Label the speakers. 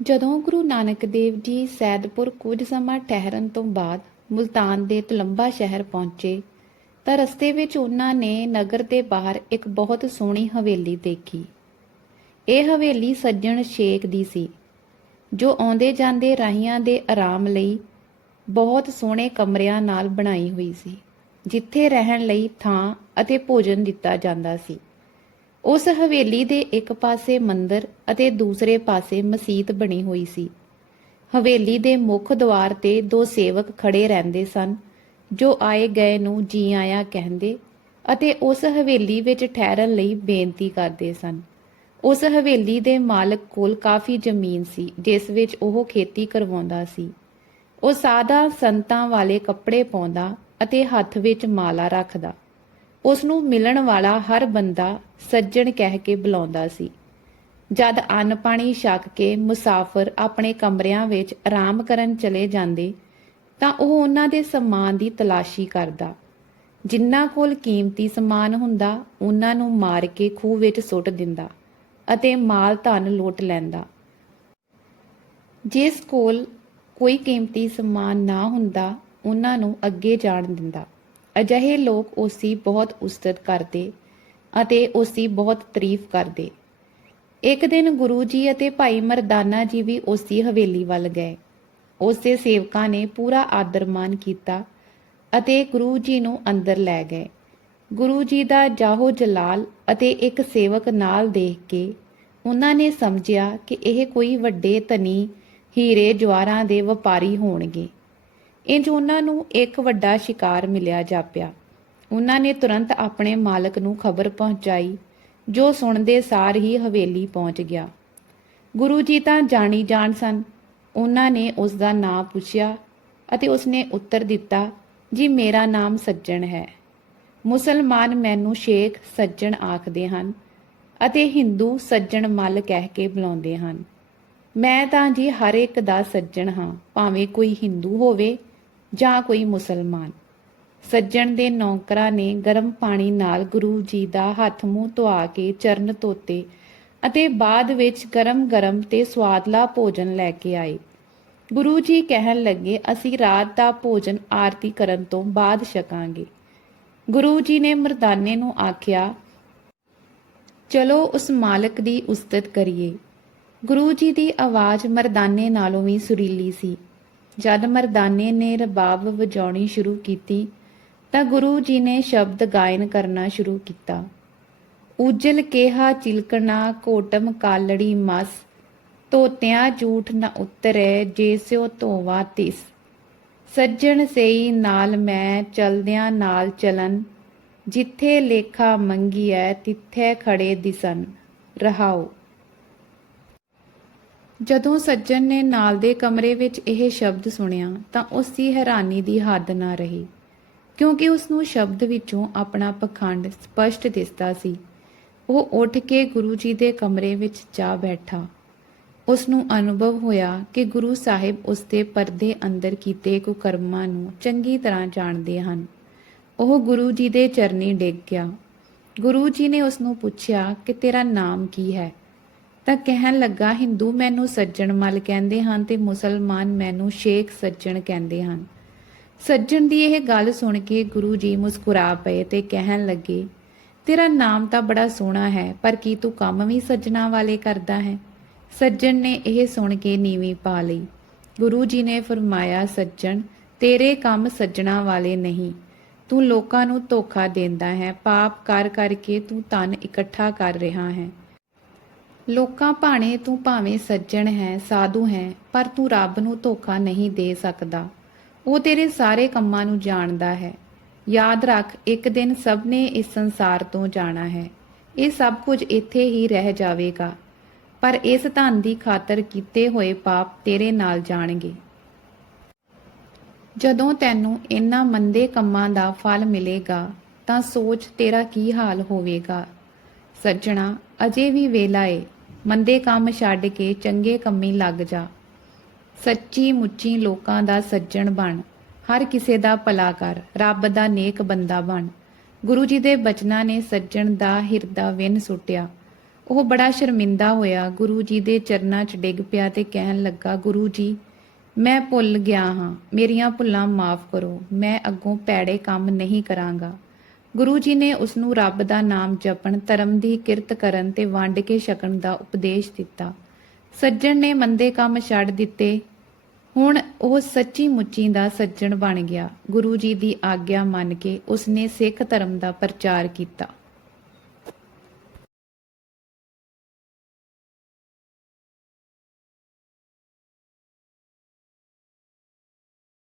Speaker 1: ਜਦੋਂ ਗੁਰੂ ਨਾਨਕ ਦੇਵ ਜੀ ਸੈਦਪੁਰ ਕੁਝ ਸਮਾਂ ਠਹਿਰਨ ਤੋਂ ਬਾਅਦ ਮੁਲਤਾਨ ਦੇ ਤੁਲੰਬਾ ਸ਼ਹਿਰ ਪਹੁੰਚੇ, ਤਾਂ ਰਸਤੇ ਵਿੱਚ ਉਹਨਾਂ ਨੇ ਨਗਰ ਦੇ ਬਾਹਰ ਇੱਕ ਬਹੁਤ ਸੋਹਣੀ ਹਵੇਲੀ ਦੇਖੀ। ਇਹ ਹਵੇਲੀ ਸੱਜਣ ਸ਼ੇਖ ਦੀ ਸੀ, ਜੋ ਆਉਂਦੇ ਜਾਂਦੇ ਰਾਹੀਆਂ ਦੇ ਆਰਾਮ ਲਈ ਬਹੁਤ ਸੋਹਣੇ ਕਮਰਿਆਂ ਨਾਲ ਬਣਾਈ ਹੋਈ ਸੀ, ਜਿੱਥੇ ਰਹਿਣ ਲਈ ਥਾਂ ਅਤੇ ਭੋਜਨ ਦਿੱਤਾ ਜਾਂਦਾ ਸੀ। ਉਸ ਹਵੇਲੀ ਦੇ ਇੱਕ ਪਾਸੇ ਮੰਦਰ ਅਤੇ ਦੂਸਰੇ ਪਾਸੇ ਮਸਜਿਦ ਬਣੀ ਹੋਈ ਸੀ। ਹਵੇਲੀ ਦੇ ਮੁੱਖ ਦੁਆਰ ਤੇ ਦੋ ਸੇਵਕ ਖੜੇ ਰਹਿੰਦੇ ਸਨ, ਜੋ ਆਏ ਗਏ ਨੂੰ ਜੀ ਆਇਆ ਕਹਿੰਦੇ ਅਤੇ ਉਸ ਹਵੇਲੀ ਵਿੱਚ ਠਹਿਰਨ ਲਈ ਬੇਨਤੀ ਕਰਦੇ ਸਨ। ਉਸ ਹਵੇਲੀ ਦੇ ਮਾਲਕ ਕੋਲ ਕਾਫੀ ਜ਼ਮੀਨ ਸੀ, ਜਿਸ ਵਿੱਚ ਉਹ ਖੇਤੀ ਕਰਵਾਉਂਦਾ ਸੀ। ਉਹ ਸਾਦਾ ਸੰਤਾਂ ਵਾਲੇ ਕੱਪੜੇ ਪਾਉਂਦਾ ਅਤੇ ਹੱਥ ਵਿੱਚ ਮਾਲਾ ਰੱਖਦਾ। ਉਸ ਨੂੰ ਮਿਲਣ ਵਾਲਾ ਹਰ ਬੰਦਾ ਸੱਜਣ ਕਹਿ ਕੇ ਬੁਲਾਉਂਦਾ ਸੀ। ਜਦ ਅੰਨ ਪਾਣੀ ਛਕ ਕੇ ਮੁਸਾਫਰ ਆਪਣੇ ਕਮਰਿਆਂ ਵਿੱਚ ਆਰਾਮ ਕਰਨ ਚਲੇ ਜਾਂਦੇ, ਤਾਂ ਉਹ ਉਹਨਾਂ ਦੇ ਸਮਾਨ ਦੀ ਤਲਾਸ਼ੀ ਕਰਦਾ। ਜਿਨ੍ਹਾਂ ਕੋਲ ਕੀਮਤੀ ਸਮਾਨ ਹੁੰਦਾ, ਉਹਨਾਂ ਨੂੰ ਮਾਰ ਕੇ ਖੂਹ ਵਿੱਚ ਸੁੱਟ ਦਿੰਦਾ ਅਤੇ ਮਾਲ ਧਨ ਲੁੱਟ ਲੈਂਦਾ। ਜਿਸ ਕੋਲ ਕੋਈ ਕੀਮਤੀ ਸਮਾਨ ਨਾ ਹੁੰਦਾ, ਉਹਨਾਂ ਨੂੰ ਅੱਗੇ ਜਾਣ ਦਿੰਦਾ। ਅਜਿਹੇ ਲੋਕ ਉਸ ਦੀ ਬਹੁਤ ਉਸਤਤ ਕਰਦੇ ਅਤੇ ਉਸ ਦੀ ਬਹੁਤ ਤਾਰੀਫ ਕਰਦੇ। ਇੱਕ ਦਿਨ ਗੁਰੂ ਜੀ ਅਤੇ ਭਾਈ ਮਰਦਾਨਾ ਜੀ ਵੀ ਉਸ ਦੀ ਹਵੇਲੀ ਵੱਲ ਗਏ। ਉਸ ਦੇ ਸੇਵਕਾਂ ਨੇ ਪੂਰਾ ਆਦਰ ਮਾਨ ਕੀਤਾ ਅਤੇ ਗੁਰੂ ਜੀ ਨੂੰ ਅੰਦਰ ਲੈ ਗਏ। ਗੁਰੂ ਜੀ ਦਾ ਜਾਹੋ ਜਲਾਲ ਅਤੇ ਇੱਕ ਸੇਵਕ ਨਾਲ ਦੇਖ ਕੇ ਉਹਨਾਂ ਨੇ ਸਮਝਿਆ ਕਿ ਇਹ ਕੋਈ ਵੱਡੇ ਧਨੀ ਹੀਰੇ ਜਵਾਰਾਂ ਦੇ ਵਪਾਰੀ ਹੋਣਗੇ। ਇੰਜ ਉਹਨਾਂ ਨੂੰ ਇੱਕ ਵੱਡਾ ਸ਼ਿਕਾਰ ਮਿਲਿਆ ਜਾਪਿਆ। ਉਹਨਾਂ ਨੇ ਤੁਰੰਤ ਆਪਣੇ ਮਾਲਕ ਨੂੰ ਖਬਰ ਪਹੁੰਚਾਈ, ਜੋ ਸੁਣਦੇ ਸਾਰ ਹੀ ਹਵੇਲੀ ਪਹੁੰਚ ਗਿਆ। ਗੁਰੂ ਜੀ ਤਾਂ ਜਾਣੀ ਜਾਣ ਸਨ। ਉਹਨਾਂ ਨੇ ਉਸ ਦਾ ਨਾਮ ਪੁੱਛਿਆ ਅਤੇ ਉਸਨੇ ਉੱਤਰ ਦਿੱਤਾ, ਜੀ, ਮੇਰਾ ਨਾਮ ਸੱਜਣ ਹੈ। ਮੁਸਲਮਾਨ ਮੈਨੂੰ ਸ਼ੇਖ ਸੱਜਣ ਆਖਦੇ ਹਨ ਅਤੇ ਹਿੰਦੂ ਸੱਜਣ ਮੱਲ ਕਹਿ ਕੇ ਬੁਲਾਉਂਦੇ ਹਨ। ਮੈਂ ਤਾਂ ਜੀ ਹਰ ਇੱਕ ਦਾ ਸੱਜਣ ਹਾਂ, ਭਾਵੇਂ ਕੋਈ ਹਿੰਦੂ ਹੋਵੇ। ਜਾਂ ਕੋਈ ਮੁਸਲਮਾਨ। ਸੱਜਣ ਦੇ ਨੌਕਰਾਂ ਨੇ ਗਰਮ ਪਾਣੀ ਨਾਲ ਗੁਰੂ ਜੀ ਦਾ ਹੱਥ ਮੂੰਹ ਧੁਆ ਕੇ ਚਰਨ ਧੋਤੇ ਅਤੇ ਬਾਅਦ ਵਿੱਚ ਗਰਮ-ਗਰਮ ਤੇ ਸਵਾਦਲਾ ਭੋਜਨ ਲੈ ਕੇ ਆਏ। ਗੁਰੂ ਜੀ ਕਹਿਣ ਲੱਗੇ, ਅਸੀਂ ਰਾਤ ਦਾ ਭੋਜਨ ਆਰਤੀ ਕਰਨ ਤੋਂ ਬਾਅਦ ਛਕਾਂਗੇ। ਗੁਰੂ ਜੀ ਨੇ ਮਰਦਾਨੇ ਨੂੰ ਆਖਿਆ, ਚਲੋ ਉਸ ਮਾਲਕ ਦੀ ਉਸਤਤ ਕਰੀਏ। ਗੁਰੂ ਜੀ ਦੀ ਆਵਾਜ਼ ਮਰਦਾਨੇ ਨਾਲੋਂ ਵੀ ਸੁਰੀਲੀ ਸੀ। ਜਦ ਮਰਦਾਨੇ ਨੇ ਰਬਾਬ ਵਜਾਉਣੀ ਸ਼ੁਰੂ ਕੀਤੀ, ਤਾਂ ਗੁਰੂ ਜੀ ਨੇ ਸ਼ਬਦ ਗਾਇਨ ਕਰਨਾ ਸ਼ੁਰੂ ਕੀਤਾ। ਉਜਲ ਕੇਹਾ ਚਿਲਕਣਾ ਕੋਟਮ ਕਾਲੜੀ ਮਸ ਤੋਤਿਆਂ ਝੂਠ ਨ ਉਤਰੈ ਜੇਸਿਓ ਧੋਵਾ ਤਿਸ। ਸੱਜਣ ਸਈ ਨਾਲ ਮੈਂ, ਚਲਦਿਆਂ ਨਾਲ ਚਲਨ, ਜਿੱਥੇ ਲੇਖਾ ਮੰਗੀਐ, ਤਿੱਥੇ ਖੜੇ ਦਿਸਨ ਰਹਾਓ ਜਦੋਂ ਸੱਜਣ ਨੇ ਨਾਲ ਦੇ ਕਮਰੇ ਵਿੱਚ ਇਹ ਸ਼ਬਦ ਸੁਣਿਆ ਤਾਂ ਉਸ ਦੀ ਹੈਰਾਨੀ ਦੀ ਹੱਦ ਨਾ ਰਹੀ, ਕਿਉਂਕਿ ਉਸ ਨੂੰ ਸ਼ਬਦ ਵਿੱਚੋਂ ਆਪਣਾ ਪਖੰਡ ਸਪਸ਼ਟ ਦਿਸਦਾ ਸੀ। ਉਹ ਉੱਠ ਕੇ ਗੁਰੂ ਜੀ ਦੇ ਕਮਰੇ ਵਿੱਚ ਜਾ ਬੈਠਾ। ਉਸ ਨੂੰ ਅਨੁਭਵ ਹੋਇਆ ਕਿ ਗੁਰੂ ਸਾਹਿਬ ਉਸ ਦੇ ਪਰਦੇ ਅੰਦਰ ਕੀਤੇ ਕੁਕਰਮਾਂ ਨੂੰ ਚੰਗੀ ਤਰ੍ਹਾਂ ਜਾਣਦੇ ਹਨ। ਉਹ ਗੁਰੂ ਜੀ ਦੇ ਚਰਨੀ ਡਿੱਗ ਗਿਆ। ਗੁਰੂ ਜੀ ਨੇ ਉਸ ਨੂੰ ਪੁੱਛਿਆ ਕਿ ਤੇਰਾ ਨਾਮ ਕੀ ਹੈ? ਤਾਂ ਕਹਿਣ ਲੱਗਾ, ਹਿੰਦੂ ਮੈਨੂੰ ਸੱਜਣ ਮਲ ਕਹਿੰਦੇ ਹਨ ਤੇ ਮੁਸਲਮਾਨ ਮੈਨੂੰ ਸ਼ੇਖ ਸੱਜਣ ਕਹਿੰਦੇ ਹਨ। ਸੱਜਣ ਦੀ ਇਹ ਗੱਲ ਸੁਣ ਕੇ ਗੁਰੂ ਜੀ ਮੁਸਕਰਾ ਪਏ ਤੇ ਕਹਿਣ ਲੱਗੇ, ਤੇਰਾ ਨਾਮ ਤਾਂ ਬੜਾ ਸੋਹਣਾ ਹੈ, ਪਰ ਕੀ ਤੂੰ ਕੰਮ ਵੀ ਸੱਜਣਾ ਵਾਲੇ ਕਰਦਾ ਹੈ? ਸੱਜਣ ਨੇ ਇਹ ਸੁਣ ਕੇ ਨੀਵੀਂ ਪਾ ਲਈ। ਗੁਰੂ ਜੀ ਨੇ ਫਰਮਾਇਆ, ਸੱਜਣ, ਤੇਰੇ ਕੰਮ ਸੱਜਣਾ ਵਾਲੇ ਨਹੀਂ। ਤੂੰ ਲੋਕਾਂ ਨੂੰ ਧੋਖਾ ਦਿੰਦਾ ਹੈ, ਪਾਪ ਕਰ ਕਰਕੇ ਤੂੰ ਧਨ ਇਕੱਠਾ ਕਰ ਰਿਹਾ ਹੈ। ਲੋਕਾਂ ਭਾਣੇ ਤੂੰ ਭਾਵੇਂ ਸੱਜਣ ਹੈ, ਸਾਧੂ ਹੈ, ਪਰ ਤੂੰ ਰੱਬ ਨੂੰ ਧੋਖਾ ਨਹੀਂ ਦੇ ਸਕਦਾ। ਉਹ ਤੇਰੇ ਸਾਰੇ ਕੰਮਾਂ ਨੂੰ ਜਾਣਦਾ ਹੈ। ਯਾਦ ਰੱਖ, ਇੱਕ ਦਿਨ ਸਭ ਨੇ ਇਸ ਸੰਸਾਰ ਤੋਂ ਜਾਣਾ ਹੈ। ਇਹ ਸਭ ਕੁਝ ਇੱਥੇ ਹੀ ਰਹਿ ਜਾਵੇਗਾ। ਪਰ ਇਸ ਧਨ ਦੀ ਖਾਤਰ ਕੀਤੇ ਹੋਏ ਪਾਪ ਤੇਰੇ ਨਾਲ ਜਾਣਗੇ। ਜਦੋਂ ਤੈਨੂੰ ਇਹਨਾਂ ਮੰਦੇ ਕੰਮਾਂ ਦਾ ਫਲ ਮਿਲੇਗਾ, ਤਾਂ ਸੋਚ ਤੇਰਾ ਕੀ ਹਾਲ ਹੋਵੇਗਾ। ਸੱਜਣਾ ਅਜੇ ਵੀ ਵੇਲਾ ਏ, ਮੰਦੇ ਕੰਮ ਛੱਡ ਕੇ ਚੰਗੇ ਕੰਮੀ ਲੱਗ ਜਾ। ਸੱਚੀ ਮੁੱਚੀ ਲੋਕਾਂ ਦਾ ਸੱਜਣ ਬਣ, ਹਰ ਕਿਸੇ ਦਾ ਭਲਾ ਕਰ, ਰੱਬ ਦਾ ਨੇਕ ਬੰਦਾ ਬਣ। ਗੁਰੂ ਜੀ ਦੇ ਬਚਨਾਂ ਨੇ ਸੱਜਣ ਦਾ ਹਿਰਦਾ ਵਿੰਨ ਸੁੱਟਿਆ। ਉਹ ਬੜਾ ਸ਼ਰਮਿੰਦਾ ਹੋਇਆ, ਗੁਰੂ ਜੀ ਦੇ ਚਰਨਾਂ 'ਚ ਡਿੱਗ ਪਿਆ ਤੇ ਕਹਿਣ ਲੱਗਾ, ਗੁਰੂ ਜੀ, ਮੈਂ ਭੁੱਲ ਗਿਆ ਹਾਂ, ਮੇਰੀਆਂ ਭੁੱਲਾਂ ਮਾਫ ਕਰੋ, ਮੈਂ ਅੱਗੋਂ ਪੈੜੇ ਕੰਮ ਨਹੀਂ ਕਰਾਂਗਾ। ਗੁਰੂ ਜੀ ਨੇ ਉਸ ਨੂੰ ਰੱਬ ਦਾ ਨਾਮ ਜਪਣ, ਧਰਮ ਦੀ ਕਿਰਤ ਕਰਨ ਤੇ ਵੰਡ ਕੇ ਛਕਣ ਦਾ ਉਪਦੇਸ਼ ਦਿੱਤਾ। ਸੱਜਣ ਨੇ ਮੰਦੇ ਕੰਮ ਛੱਡ ਦਿੱਤੇ। ਹੁਣ ਉਹ ਸੱਚੀ ਮੁੱਚੀ ਦਾ ਸੱਜਣ ਬਣ ਗਿਆ। ਗੁਰੂ ਜੀ ਦੀ ਆਗਿਆ ਮੰਨ ਕੇ ਉਸਨੇ ਸਿੱਖ ਧਰਮ ਦਾ ਪ੍ਰਚਾਰ ਕੀਤਾ।